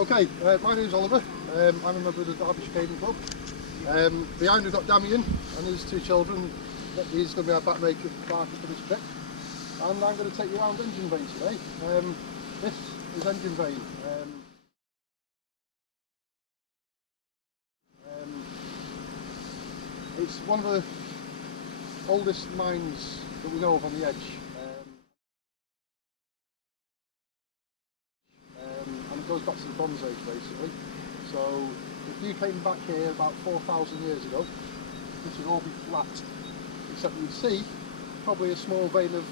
Okay, my name's Oliver. I'm a member of the Derbyshire Caving Club. Behind we've got Damien and his two children. He's going to be our back maker for this trip. And I'm going to take you around engine bay today. This is engine bay. It's one of the oldest mines that we know of on the edge. And it goes back to the Bronze Age basically. So if you came back here about 4,000 years ago, this would all be flat, except you'd see probably a small vein of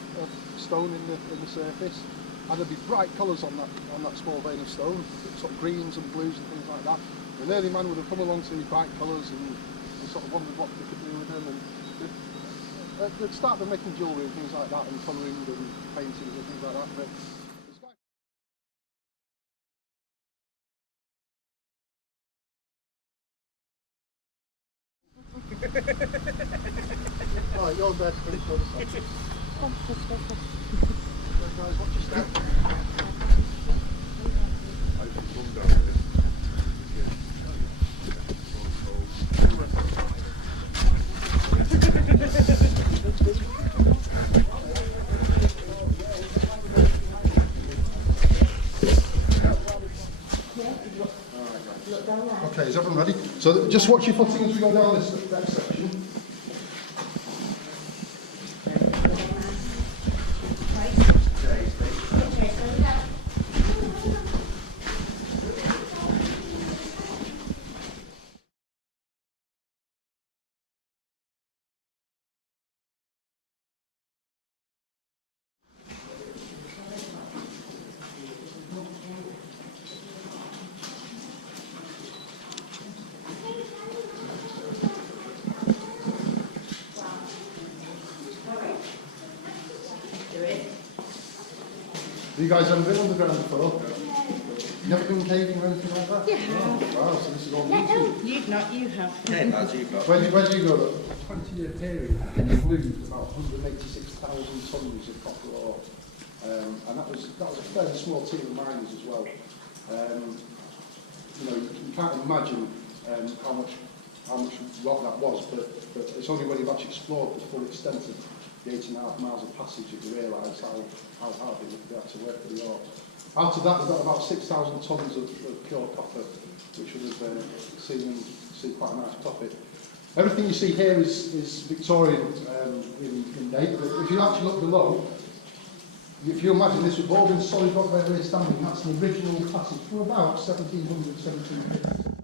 stone in the surface, and there'd be bright colours on that small vein of stone, sort of greens and blues and things like that. An early man would have come along to these bright colours and sort of wondered what they could do with them, and they'd start them making jewellery and things like that, and colouring and painting and things like that. But right, you're dead. Come, guys, watch your step. Okay, is everyone ready? So just watch your footing as we go down this next section. Have you guys ever been underground before? You never done caving or anything like that? Yeah. Oh, wow, so this is all new. You've not, you have. Yeah, lads, you've got. Where did you go? A 20-year period, and you moved about 186,000 tonnes of copper ore. And that was a fairly small team of miners as well. You know, you can't imagine how much rock that was, but it's only when you've actually explored the full extent of the 8.5 miles of passage that you realise how hard they had to work for the ore. Out of that, we've got about 6,000 tonnes of pure copper, which would have seen quite a nice profit. Everything you see here is Victorian in date, but if you actually look below, if you imagine this was all in solid rock where we're standing, that's the original passage from about 1700, 1750.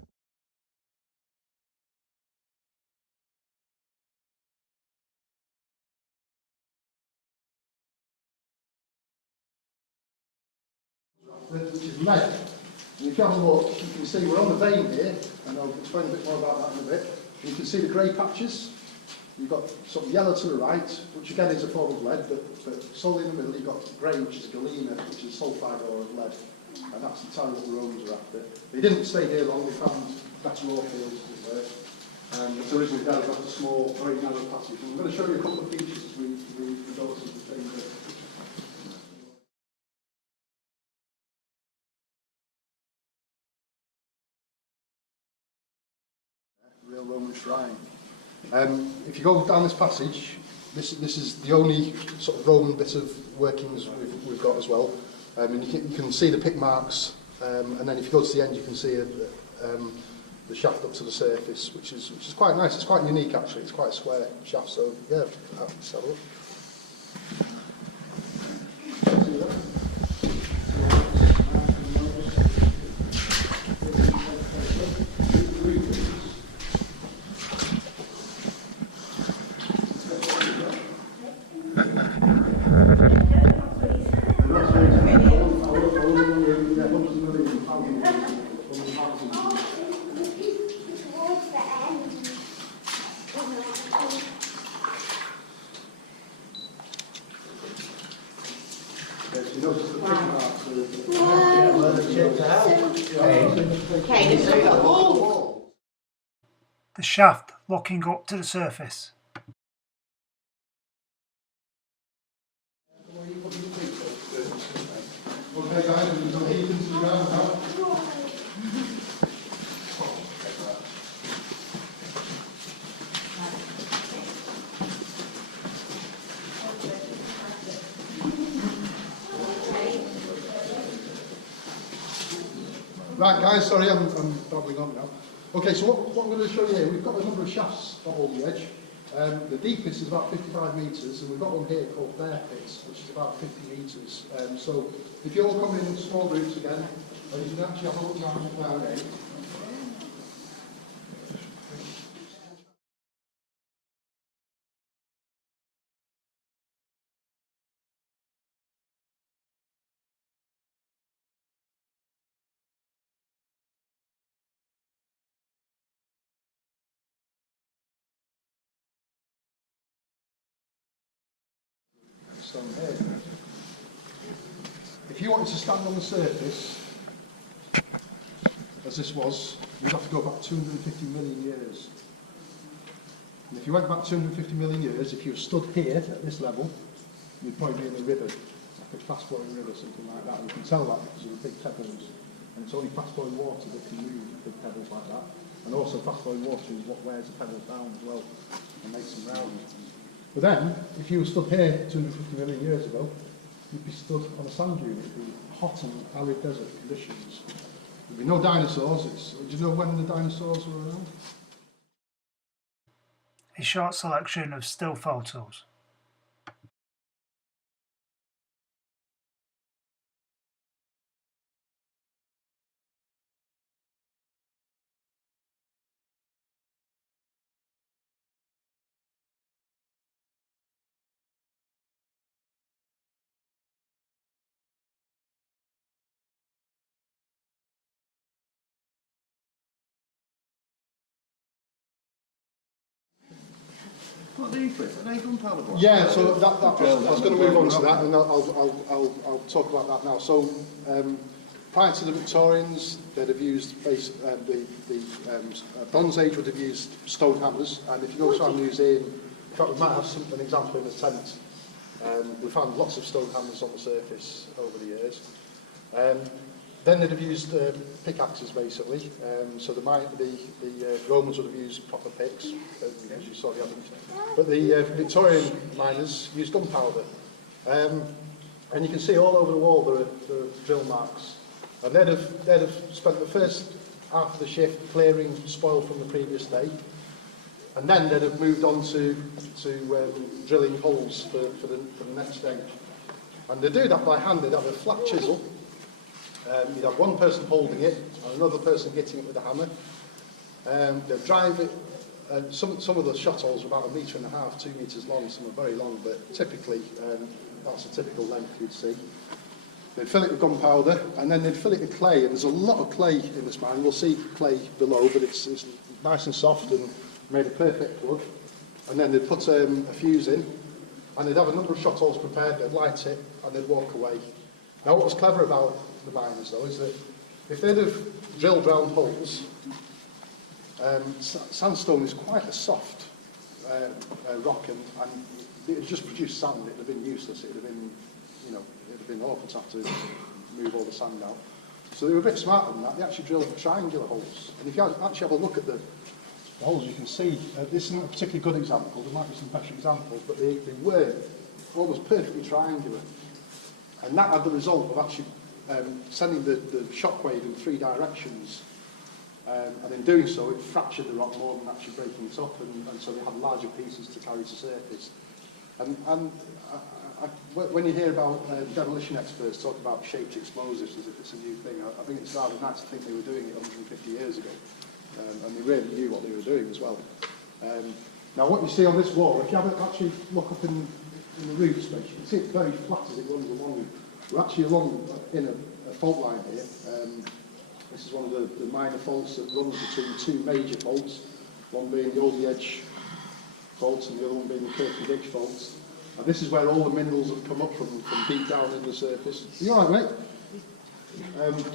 Which is lead. And if you have a look, you can see we're on the vein here, and I'll explain a bit more about that in a bit. And you can see the grey patches. You've got sort of yellow to the right, which again is a form of lead, but solely in the middle you've got grey, which is galena, which is sulphide ore of lead. And that's entirely what the Romans are after. They didn't stay here long, they found better ore fields, as it were. And it's originally developed a small, very narrow passage. And I'm going to show you a couple of features as we go through the thing. Real Roman shrine. If you go down this passage, this is the only sort of Roman bit of workings we've got as well. And you can see the pick marks, and then if you go to the end, you can see the shaft up to the surface, which is quite nice. It's quite unique actually. It's quite a square shaft. So yeah, let's have a look. The shaft locking up to the surface. Okay guys, we'll into the ground now. Right, guys, sorry, I'm babbling on now. Okay, so what I'm going to show you here, we've got a number of shafts at Alderley Edge. The deepest is about 55 metres, and we've got one here called Bear Pits, which is about 50 metres. So if you're all coming in small groups again, you can actually have a look down there. So here, if you wanted to stand on the surface, as this was, you'd have to go back 250 million years. And if you went back 250 million years, if you were stood here at this level, you'd probably be in a river, like a fast-flowing river, something like that. And you can tell that because of the big pebbles. And it's only fast-flowing water that can move big pebbles like that. And also fast-flowing water is what wears the pebbles down as well and makes them round. But then, if you were stood here 250 million years ago, you'd be stood on a sand dune. It'd be hot and arid desert conditions. There'd be no dinosaurs. Do you know when the dinosaurs were around? A short selection of still photos. What are these bits? Are they gunpowder blocks? Yeah, so I was going to move on to that, and I'll talk about that now. So, prior to the Victorians, they'd have used the Bronze Age would have used stone hammers, and if you go to our museum, in fact, we might have an example in the tent. We found lots of stone hammers on the surface over the years. Then they'd have used pickaxes, basically. So the Romans would have used proper picks, as you saw the other. But the Victorian miners used gunpowder. And you can see all over the wall there are drill marks. And they'd have spent the first half of the shift clearing spoil from the previous day. And then they'd have moved on to drilling holes for the next day. And they do that by hand. They'd have a flat chisel. You'd have one person holding it and another person hitting it with a hammer. They'd drive it. Some of the shot holes are about 1.5 meters, 2 meters long. Some are very long, but typically that's a typical length you'd see. They'd fill it with gunpowder, and then they'd fill it with clay. And there's a lot of clay in this mine. We'll see clay below, but it's nice and soft and made a perfect plug. And then they'd put a fuse in, and they'd have a number of shot holes prepared. They'd light it, and they'd walk away. Now, what was clever about the miners, though, is that if they'd have drilled round holes, sandstone is quite a soft rock, and it would just produce sand. It would have been useless. It would have been, it'd have been awful to have to move all the sand out. So they were a bit smarter than that. They actually drilled triangular holes. And if you actually have a look at the holes, you can see this isn't a particularly good example. There might be some better examples, but they were almost perfectly triangular. And that had the result of actually sending the shockwave in 3 directions. And in doing so, it fractured the rock more than actually breaking it up, and so they had larger pieces to carry to surface. And when you hear about demolition experts talk about shaped explosives as if it's a new thing, I think it's rather nice to think they were doing it 150 years ago. And they really knew what they were doing as well. Now, what you see on this wall, if you actually look up in the roof space, you can see it's very flat as it runs along. We're actually in a fault line here. This is one of the minor faults that runs between 2 major faults, one being the Alderley Edge fault and the other one being the Kirkland Ditch fault. And this is where all the minerals have come up from deep down in the surface. Are you all right, mate?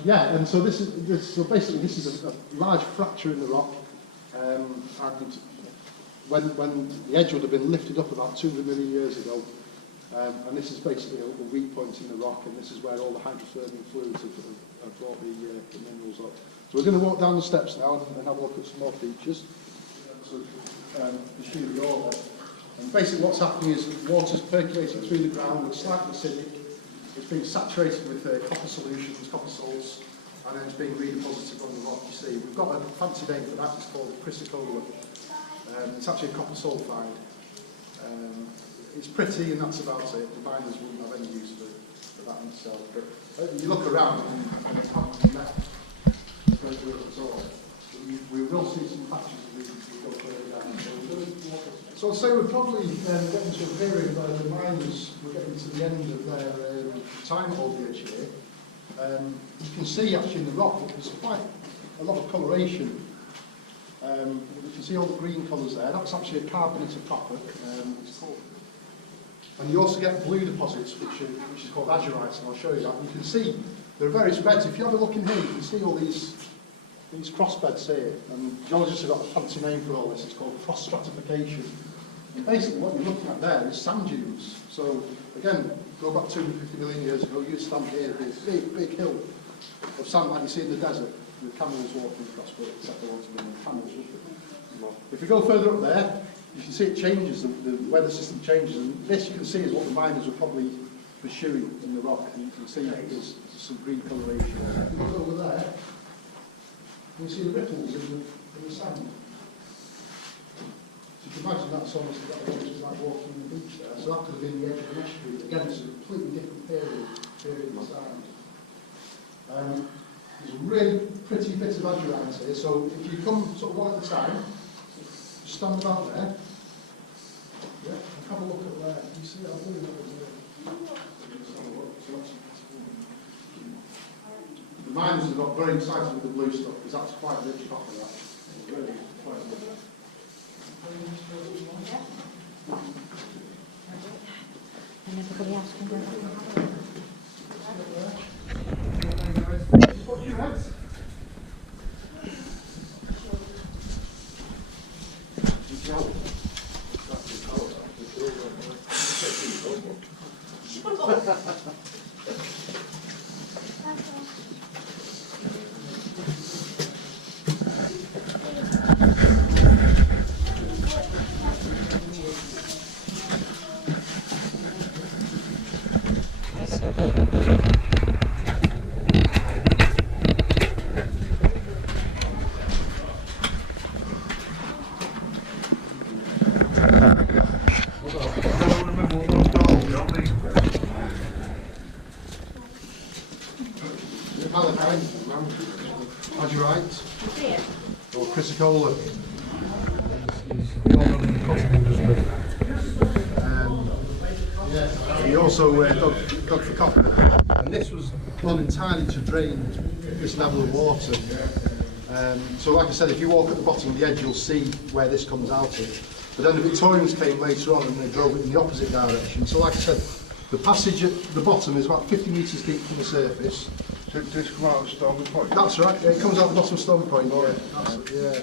Yeah, and so basically this is a large fracture in the rock, and when the edge would have been lifted up about 200 million years ago, and this is basically a weak point in the rock, and this is where all the hydrothermal fluids have brought the minerals up. So we're going to walk down the steps now and have a look at some more features. So to show you all that. And basically what's happening is water's percolating through the ground, it's slightly acidic, it's being saturated with copper solutions, copper salts, and then it's being redeposited on the rock. You see, we've got a fancy name for that. It's called chrysocolla. It's actually a copper sulphide. It's pretty, and that's about it. The miners wouldn't have any use for that in itself. But you look around, and it's happening there. It's very good at all. We will see some patches as we go further down. So I'd say we're probably getting to a period where the miners were getting to the end of their time at Alderley Edge here. You can see actually in the rock that there's quite a lot of coloration. You can see all the green colours there. That's actually a carbonate of copper. And you also get blue deposits, which is called azurites, and I'll show you that. And you can see there are various beds. If you have a look in here, you can see all these cross beds here. And geologists have got a fancy name for all this. It's called cross stratification. And basically, what you're looking at there is sand dunes. So again, go back 250 million years ago, you'd stand here, this big hill of sand like you see in the desert, with camels walking across, but except there wasn't any camels. If you go further up there, you can see it changes, the weather system changes, and this you can see is what the miners were probably pursuing in the rock, and you can see there's some green coloration. If you look over there, you can see the ripples in the sand. So you can imagine that's almost like walking on the beach there, so that could have been the edge of an estuary. Again, it's a completely different period of time. There's a really pretty bit of azurites here, so if you come sort of one at a time, just stand about there, yeah, and have a look at there. You see how blue that is there? The miners have got very excited with the blue stuff, because that's quite rich copper, that. Really quite rich. And everybody else can go and have a look. What do you want? Azurite or chrysocolla. He also dug for copper, and this was done entirely to drain this level of water. So like I said, if you walk at the bottom of the edge, you'll see where this comes out of. But then the Victorians came later on and they drove it in the opposite direction. So like I said, the passage at the bottom is about 50 metres deep from the surface. So it does come out of Stony Point? That's right, yeah, it comes out the bottom of Stone Point. Yeah, that's it, yeah.